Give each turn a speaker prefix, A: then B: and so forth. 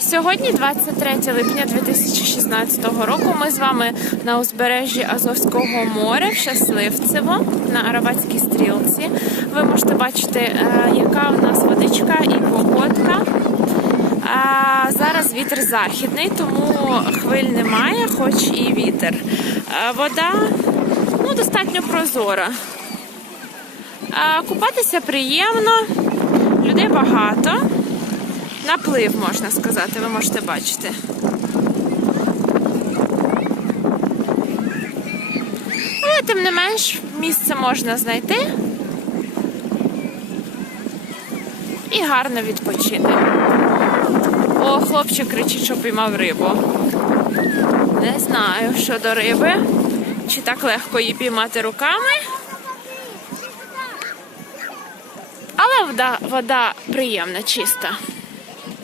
A: Сьогодні, 23 липня 2016 року, ми з вами на узбережжі Азовського моря в Щасливцево на Арабатській стрілці. Ви можете бачити, е, яка у нас водичка і погодка. Зараз вітер західний, тому хвиль немає, хоч і вітер. Е, Вода ну, достатньо прозора. Купатися приємно, людей багато. Наплив, можна сказати, ви можете бачити. Але тим не менш, місце можна знайти і гарно відпочити. О, хлопчик кричить, що піймав рибу. Не знаю, що до риби. Чи так легко її піймати руками. Але вода, вода приємна, чиста.